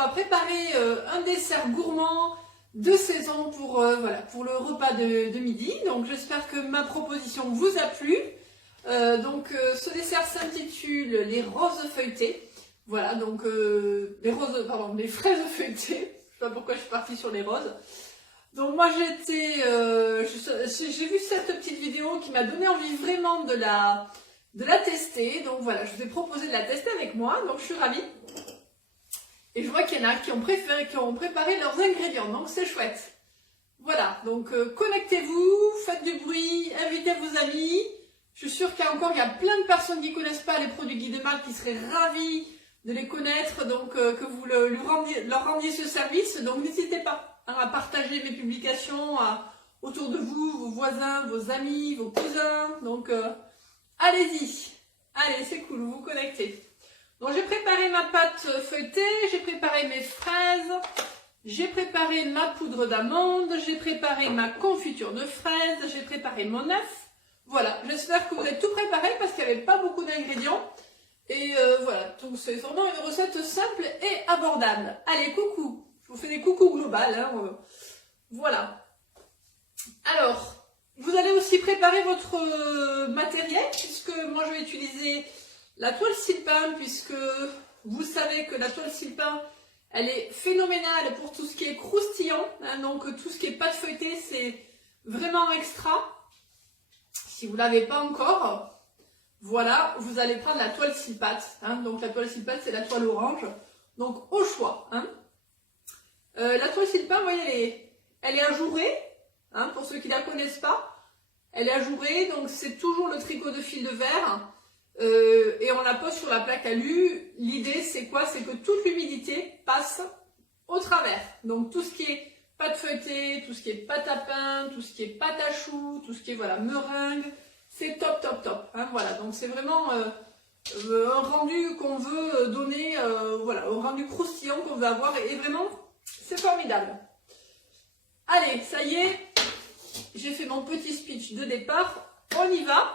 va préparer un dessert gourmand de saison pour, voilà, pour le repas de midi. Donc j'espère que ma proposition vous a plu. Ce dessert s'intitule les roses feuilletées. Voilà, donc les fraises feuilletées. Je ne sais pas pourquoi je suis partie sur les roses. Donc moi j'ai vu cette petite vidéo qui m'a donné envie vraiment de la tester. Donc voilà, je vous ai proposé de la tester avec moi, donc je suis ravie. Et je vois qu'il y en a qui ont préparé leurs ingrédients, donc c'est chouette. Voilà, donc connectez-vous, faites du bruit, invitez vos amis. Je suis sûre qu'il y a plein de personnes qui ne connaissent pas les produits Guy de Marle qui seraient ravis de les connaître, donc que vous leur rendiez ce service. Donc n'hésitez pas à partager mes publications autour de vous, vos voisins, vos amis, vos cousins. Donc allez-y, allez, c'est cool, vous vous connectez. Donc j'ai préparé ma pâte feuilletée, j'ai préparé mes fraises, j'ai préparé ma poudre d'amande, j'ai préparé ma confiture de fraises, j'ai préparé mon œuf. Voilà, j'espère que vous avez tout préparé parce qu'il n'y avait pas beaucoup d'ingrédients. Et voilà, donc c'est vraiment une recette simple et abordable. Allez, coucou, je vous fais des coucous globales. Hein, voilà. Alors, vous allez aussi préparer votre matériel, puisque moi je vais utiliser la toile Silpin, puisque vous savez que la toile Silpin, elle est phénoménale pour tout ce qui est croustillant. Hein, donc tout ce qui est pâte feuilletée, c'est vraiment extra. Si vous ne l'avez pas encore, voilà, vous allez prendre la toile Silpat. Hein, donc la toile Silpat, c'est la toile orange. Donc au choix. Hein. La toile Silpin, vous voyez, elle est ajourée. Hein, pour ceux qui ne la connaissent pas, elle est ajourée. Donc c'est toujours le tricot de fil de verre. Et on la pose sur la plaque alu. L'idée, c'est quoi? C'est que toute l'humidité passe au travers. Donc tout ce qui est pâte feuilletée, tout ce qui est pâte à pain, tout ce qui est pâte à choux, tout ce qui est voilà, meringue, c'est top, top, top. Hein, voilà, donc c'est vraiment un rendu qu'on veut donner, voilà, un rendu croustillant qu'on veut avoir, et vraiment, c'est formidable. Allez, ça y est, j'ai fait mon petit speech de départ, on y va.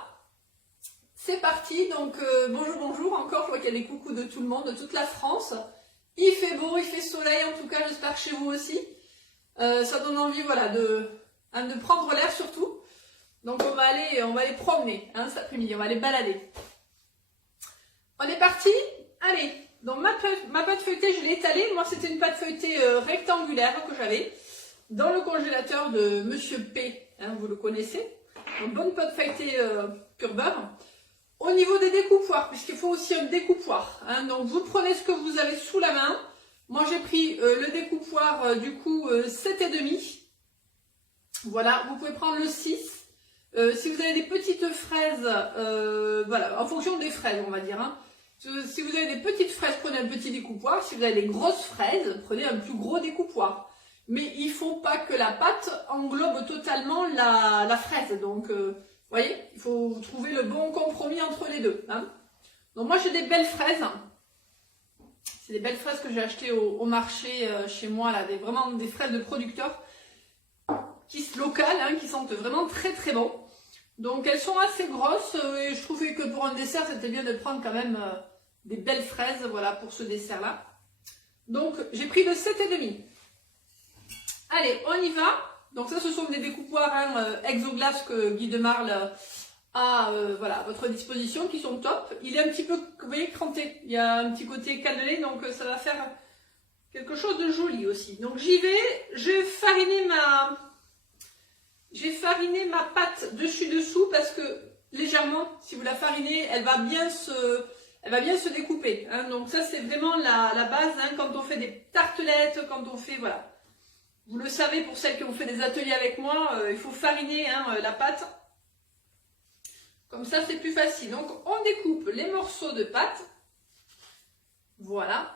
C'est parti, donc bonjour, bonjour, encore, je vois qu'il y a des coucous de tout le monde, de toute la France. Il fait beau, il fait soleil, en tout cas, j'espère que chez vous aussi. Ça donne envie, voilà, de prendre l'air surtout. Donc on va aller promener, hein, cet après-midi, on va aller balader. On est parti? Allez, donc ma pâte feuilletée, je l'ai étalée. Moi, c'était une pâte feuilletée rectangulaire que j'avais dans le congélateur de Monsieur P, hein, vous le connaissez. Donc bonne pâte feuilletée pur beurre. Au niveau des découpoirs, puisqu'il faut aussi un découpoir, hein, donc vous prenez ce que vous avez sous la main. Moi j'ai pris le découpoir du coup 7,5. Voilà, vous pouvez prendre le 6. Si vous avez des petites fraises, voilà, en fonction des fraises on va dire. Hein. Si vous avez des petites fraises, prenez un petit découpoir. Si vous avez des grosses fraises, prenez un plus gros découpoir. Mais il ne faut pas que la pâte englobe totalement la fraise. Donc vous voyez, il faut trouver le bon compromis entre les deux. Hein. Donc moi j'ai des belles fraises. C'est des belles fraises que j'ai achetées au marché chez moi, là, vraiment des fraises de producteurs locales, hein, qui sentent vraiment très très bon. Donc elles sont assez grosses et je trouvais que pour un dessert c'était bien de prendre quand même des belles fraises, voilà, pour ce dessert là. Donc j'ai pris le 7,5. Allez, on y va. Donc ça, ce sont des découpoirs hein, Exoglace que Guy de Marle a voilà, à votre disposition, qui sont top. Il est un petit peu, vous voyez, cranté. Il y a un petit côté cannelé, donc ça va faire quelque chose de joli aussi. Donc j'y vais, j'ai fariné ma pâte dessus-dessous parce que légèrement, si vous la farinez, elle va bien se découper. Hein. Donc ça, c'est vraiment la base hein, quand on fait des tartelettes, quand on fait, voilà. Vous le savez, pour celles qui ont fait des ateliers avec moi, il faut fariner hein, la pâte. Comme ça, c'est plus facile. Donc, on découpe les morceaux de pâte. Voilà.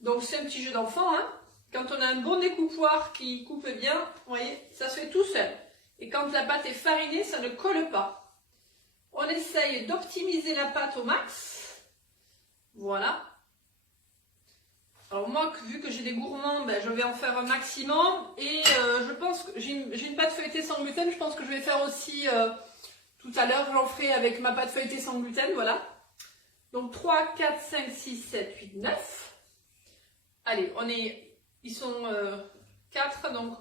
Donc, c'est un petit jeu d'enfant. Hein. Quand on a un bon découpoir qui coupe bien, vous voyez, ça se fait tout seul. Et quand la pâte est farinée, ça ne colle pas. On essaye d'optimiser la pâte au max. Voilà. Alors moi, vu que j'ai des gourmands, ben, je vais en faire un maximum. Et je pense que j'ai une pâte feuilletée sans gluten. Je pense que je vais faire aussi, tout à l'heure, j'en ferai avec ma pâte feuilletée sans gluten. Voilà. Donc 3, 4, 5, 6, 7, 8, 9. allez, ils sont 4, donc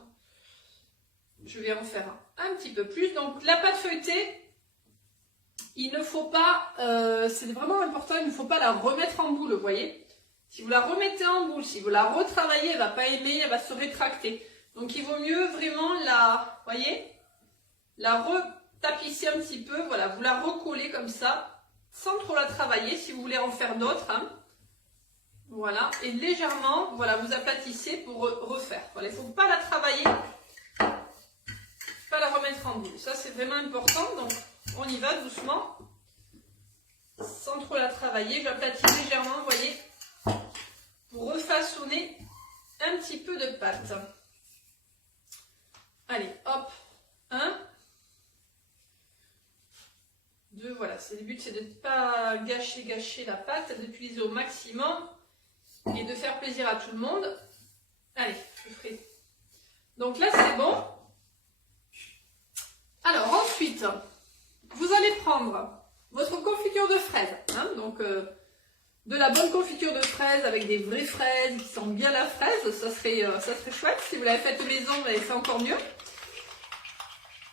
je vais en faire un petit peu plus. Donc la pâte feuilletée, il ne faut pas, c'est vraiment important, il ne faut pas la remettre en boule, vous voyez. Si vous la remettez en boule, si vous la retravaillez, elle ne va pas aimer, elle va se rétracter. Donc il vaut mieux vraiment la, voyez, la retapisser un petit peu, voilà, vous la recollez comme ça, sans trop la travailler, si vous voulez en faire d'autres, hein. Voilà, et légèrement, voilà, vous aplatissez pour refaire. Voilà, il ne faut pas la travailler, pas la remettre en boule. Ça, c'est vraiment important, donc on y va doucement, sans trop la travailler. J'aplatis légèrement, vous voyez, pour refaçonner un petit peu de pâte. Allez, hop, 1, 2, voilà, le but c'est de ne pas gâcher la pâte, d'utiliser au maximum et de faire plaisir à tout le monde. Allez, je ferai. Donc là c'est bon. Alors ensuite, vous allez prendre votre confiture de fraises, hein, donc de la bonne confiture de fraises avec des vraies fraises qui sentent bien la fraise, ça serait chouette. Si vous l'avez faite maison, c'est encore mieux.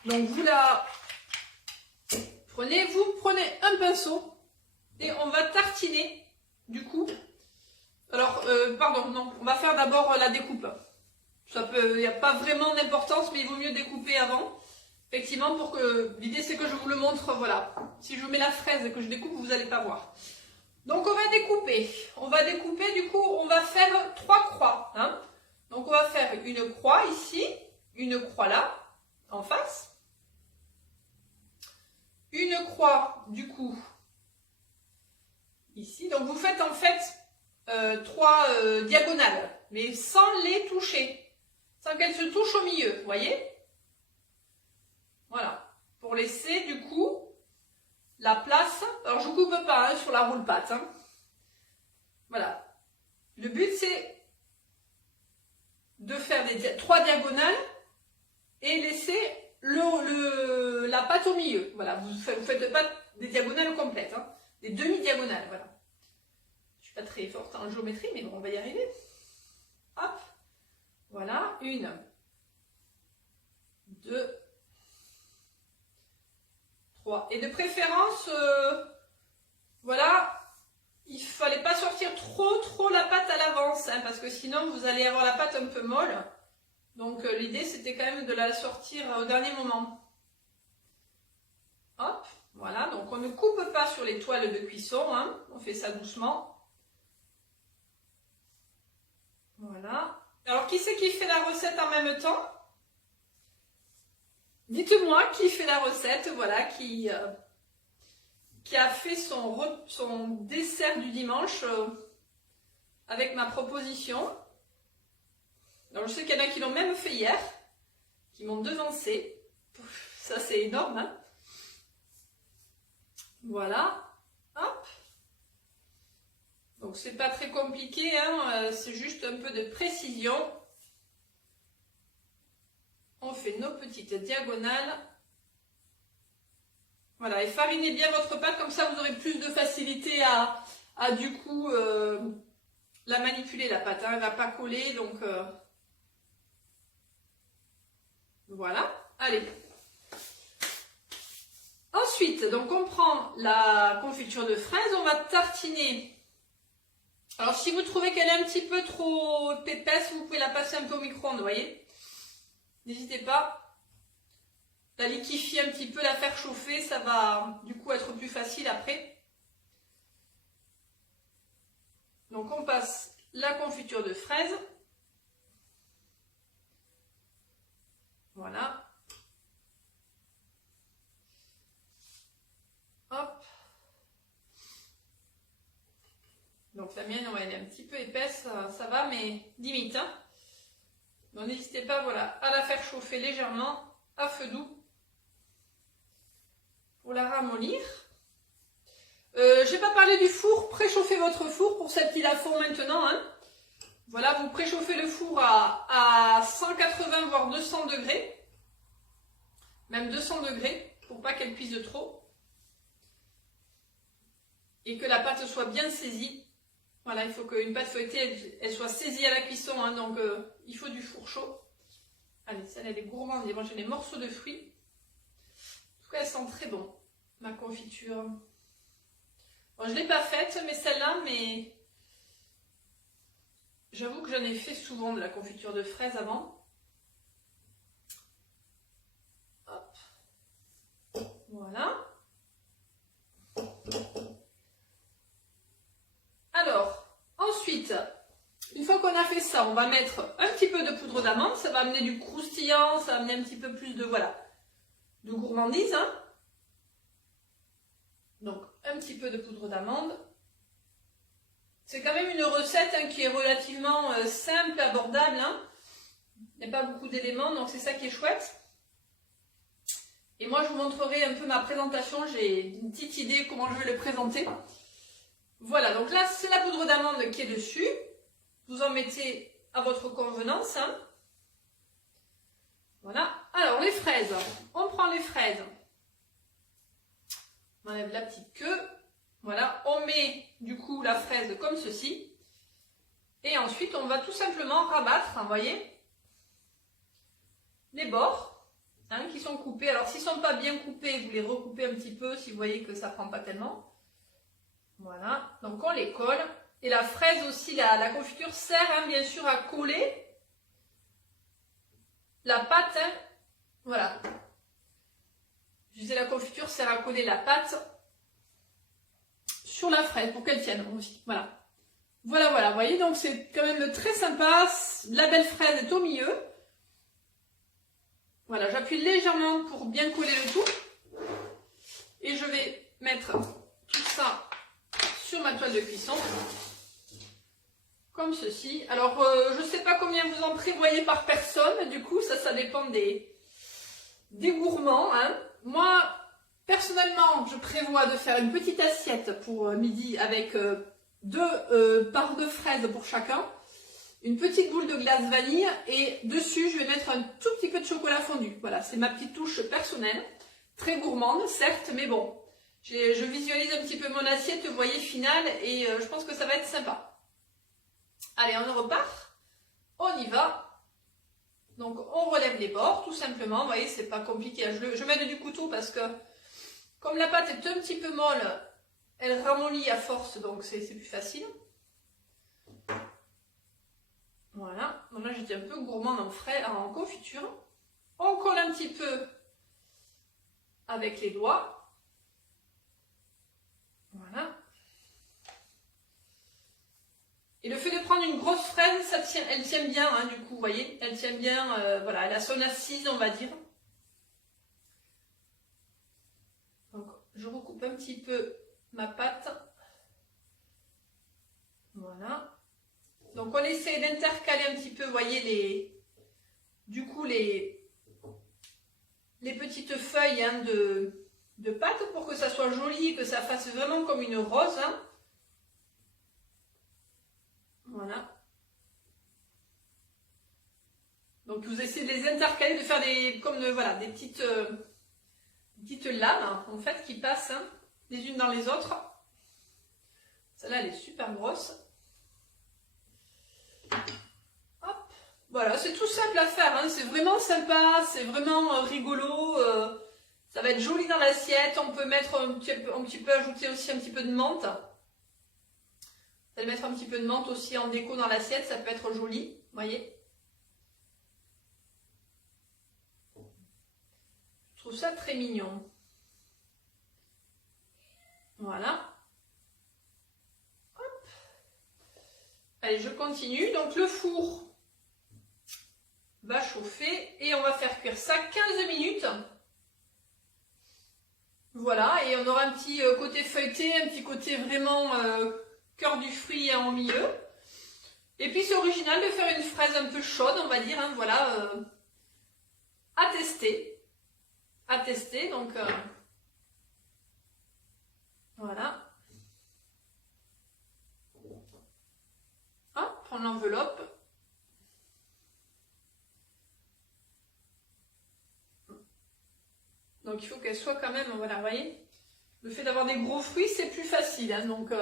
Donc vous prenez un pinceau et on va tartiner du coup. Alors, pardon, non, on va faire d'abord la découpe. Il n'y a pas vraiment d'importance, mais il vaut mieux découper avant. Effectivement, l'idée c'est que je vous le montre, voilà. Si je vous mets la fraise et que je découpe, vous n'allez pas voir. Donc on va découper. Du coup, on va faire 3 croix. Hein. Donc on va faire une croix ici, une croix là, en face. Une croix, du coup, ici. Donc vous faites en fait 3 diagonales, mais sans les toucher. Sans qu'elles se touchent au milieu, vous voyez? Voilà. Pour laisser, du coup, la place. Alors je ne coupe pas hein, sur la roule-pâte. Hein. Voilà. Le but c'est de faire 3 diagonales et laisser la pâte au milieu. Voilà, vous faites pas des diagonales complètes, hein, des demi-diagonales, voilà. Je suis pas très forte en géométrie, mais bon, on va y arriver. Hop, voilà, 1, 2, 3. Et de préférence, voilà, il fallait pas sortir trop la pâte à l'avance, hein, parce que sinon vous allez avoir la pâte un peu molle. Donc l'idée c'était quand même de la sortir au dernier moment. Hop, voilà, donc on ne coupe pas sur les toiles de cuisson, hein, on fait ça doucement. Voilà. Alors qui c'est qui fait la recette en même temps? Dites-moi qui fait la recette, voilà, qui a fait son dessert du dimanche avec ma proposition. Alors je sais qu'il y en a qui l'ont même fait hier, qui m'ont devancé. Ça c'est énorme, hein. Voilà, hop. Donc c'est pas très compliqué, hein, c'est juste un peu de précision. On fait nos petites diagonales. Voilà, et farinez bien votre pâte, comme ça vous aurez plus de facilité à du coup la manipuler la pâte, hein, elle ne va pas coller, donc voilà, allez. Ensuite, donc on prend la confiture de fraises, on va tartiner. Alors si vous trouvez qu'elle est un petit peu trop épaisse, vous pouvez la passer un peu au micro-ondes, vous voyez. N'hésitez pas. La liquéfier un petit peu, la faire chauffer, ça va du coup être plus facile après. Donc on passe la confiture de fraises. Voilà. Hop. Donc la mienne, ouais, elle est un petit peu épaisse, ça va, mais limite. Hein. Donc n'hésitez pas, voilà, à la faire chauffer légèrement à feu doux pour la ramollir. Je n'ai pas parlé du four. Préchauffez votre four pour celles qui la font maintenant. Hein. Voilà, vous préchauffez le four à 180 voire 200 degrés. Même 200 degrés pour pas qu'elle cuise trop. Et que la pâte soit bien saisie. Voilà, il faut qu'une pâte feuilletée, elle soit saisie à la cuisson, hein, donc il faut du four chaud. Allez, celle-là, elle est gourmande, j'ai mangé les morceaux de fruits. En tout cas, elle sent très bon, ma confiture. Bon, je ne l'ai pas faite, mais celle-là, mais j'avoue que j'en ai fait souvent de la confiture de fraises avant. Hop. Voilà. Alors, ensuite, une fois qu'on a fait ça, on va mettre un petit peu de poudre d'amande. Ça va amener du croustillant, ça va amener un petit peu plus de, voilà, de gourmandise. Hein. Donc, un petit peu de poudre d'amande. C'est quand même une recette hein, qui est relativement simple, abordable. Hein. Il n'y a pas beaucoup d'éléments, donc c'est ça qui est chouette. Et moi, je vous montrerai un peu ma présentation. J'ai une petite idée comment je vais le présenter. Voilà, donc là, c'est la poudre d'amande qui est dessus. Vous en mettez à votre convenance. Hein. Voilà. Alors, les fraises. On prend les fraises. On enlève la petite queue. Voilà. On met du coup la fraise comme ceci. Et ensuite, on va tout simplement rabattre, vous voyez, les bords hein, qui sont coupés. Alors, s'ils ne sont pas bien coupés, vous les recoupez un petit peu si vous voyez que ça ne prend pas tellement. Voilà, donc on les colle. Et la fraise aussi, la confiture sert hein, bien sûr à coller la pâte. Hein, voilà. Je disais la confiture sert à coller la pâte sur la fraise pour qu'elle tienne aussi. Voilà. Voilà, voilà. Vous voyez, donc c'est quand même très sympa. La belle fraise est au milieu. Voilà, j'appuie légèrement pour bien coller le tout. Et je vais mettre tout ça sur ma toile de cuisson, comme ceci. Alors, je ne sais pas combien vous en prévoyez par personne, du coup, ça dépend des gourmands. Hein. Moi, personnellement, je prévois de faire une petite assiette pour midi avec 2 parts de fraises pour chacun, une petite boule de glace vanille et dessus, je vais mettre un tout petit peu de chocolat fondu. Voilà, c'est ma petite touche personnelle, très gourmande, certes, mais bon. Je visualise un petit peu mon assiette, vous voyez, finale, et je pense que ça va être sympa. Allez, on repart. On y va. Donc, on relève les bords, tout simplement. Vous voyez, c'est pas compliqué. Je mets du couteau parce que, comme la pâte est un petit peu molle, elle ramollit à force, donc c'est plus facile. Voilà. Donc là, j'étais un peu gourmande en confiture. On colle un petit peu avec les doigts. Voilà. Et le fait de prendre une grosse fraise, elle tient bien, hein, du coup, vous voyez, elle tient bien, voilà, elle a son assise, on va dire. Donc, je recoupe un petit peu ma pâte. Voilà. Donc, on essaie d'intercaler un petit peu, vous voyez, les petites feuilles hein, de pâte pour que ça soit joli, que ça fasse vraiment comme une rose. Hein. Voilà. Donc vous essayez de les intercaler, de faire voilà, des petites lames en fait qui passent hein, les unes dans les autres. Celle-là elle est super grosse. Hop. Voilà, c'est tout simple à faire, hein. C'est vraiment sympa, c'est vraiment rigolo. Ça va être joli dans l'assiette. On peut mettre un petit peu ajouter aussi un petit peu de menthe. Vous allez mettre un petit peu de menthe aussi en déco dans l'assiette, ça peut être joli, vous voyez. Je trouve ça très mignon. Voilà. Hop. Allez, je continue. Donc le four va chauffer et on va faire cuire ça 15 minutes. Voilà, et on aura un petit côté feuilleté, un petit côté vraiment cœur du fruit en milieu. Et puis c'est original de faire une fraise un peu chaude, on va dire, hein, voilà, à tester. À tester, donc voilà. Hop, prendre l'enveloppe. Donc il faut qu'elle soit quand même, voilà, vous voyez, le fait d'avoir des gros fruits, c'est plus facile. Hein, donc,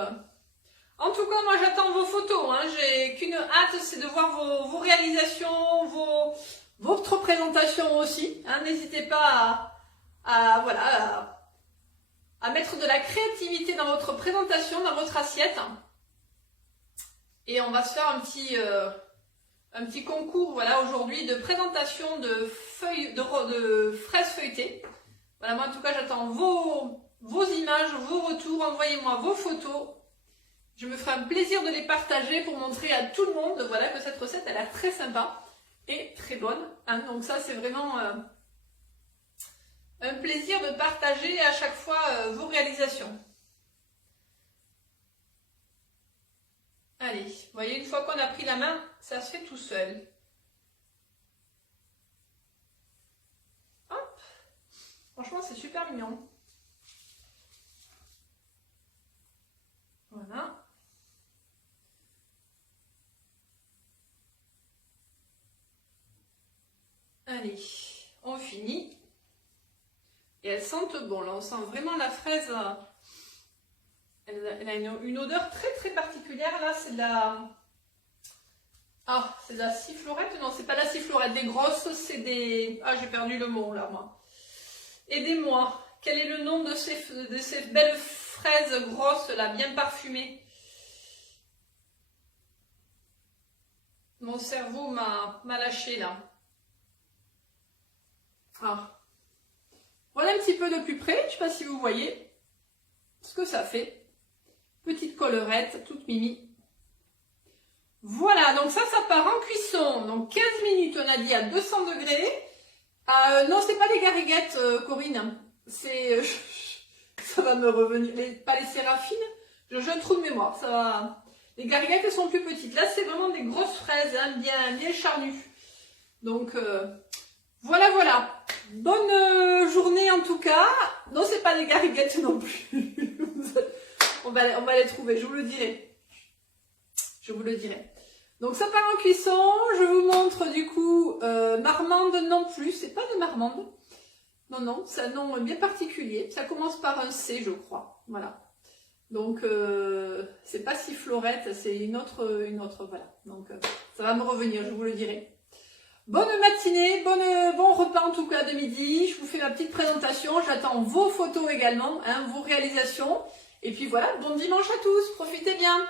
En tout cas, moi j'attends vos photos, hein. J'ai qu'une hâte, c'est de voir vos réalisations, votre présentation aussi. Hein. N'hésitez pas voilà, à mettre de la créativité dans votre présentation, dans votre assiette. Et on va se faire un petit concours voilà, aujourd'hui de présentation de fraises feuilletées. Voilà, moi en tout cas j'attends vos images, vos retours, envoyez-moi vos photos. Je me ferai un plaisir de les partager pour montrer à tout le monde voilà, que cette recette elle a l'air très sympa et très bonne. Hein. Donc ça c'est vraiment un plaisir de partager à chaque fois vos réalisations. Allez, vous voyez, une fois qu'on a pris la main, ça se fait tout seul. Hop. Franchement, c'est super mignon. Voilà. Allez, on finit. Et elles sentent bon, là on sent vraiment la fraise. Elle a une odeur très très particulière. Là, c'est de la... Ah, c'est de la sifflorette? Non, c'est pas la sifflorette. Des grosses, c'est des... Ah, j'ai perdu le mot là, moi. Aidez-moi. Quel est le nom de ces belles fraises grosses là, bien parfumées? Mon cerveau m'a lâché là. Ah. Voilà un petit peu de plus près, je ne sais pas si vous voyez ce que ça fait. Petite collerette, toute mimi. Voilà, donc ça part en cuisson. Donc 15 minutes, on a dit à 200 degrés. Non, c'est pas les gariguettes, Corinne. C'est... ça va me revenir. Pas les séraphines. J'ai un trou de mémoire. Ça va... Les gariguettes sont plus petites. Là, c'est vraiment des grosses fraises, hein, bien charnues. Donc... Voilà, voilà. Bonne journée en tout cas. Non, c'est pas des gariguettes non plus. on va les trouver, je vous le dirai. Je vous le dirai. Donc ça part en cuisson. Je vous montre du coup marmande non plus. C'est pas de marmande. Non, non, c'est un nom bien particulier. Ça commence par un C, je crois. Voilà. Donc c'est pas sifflorette, c'est une autre, voilà. Donc ça va me revenir, je vous le dirai. Bonne matinée, bon repas en tout cas de midi. Je vous fais ma petite présentation. J'attends vos photos également, hein, vos réalisations. Et puis voilà, bon dimanche à tous. Profitez bien.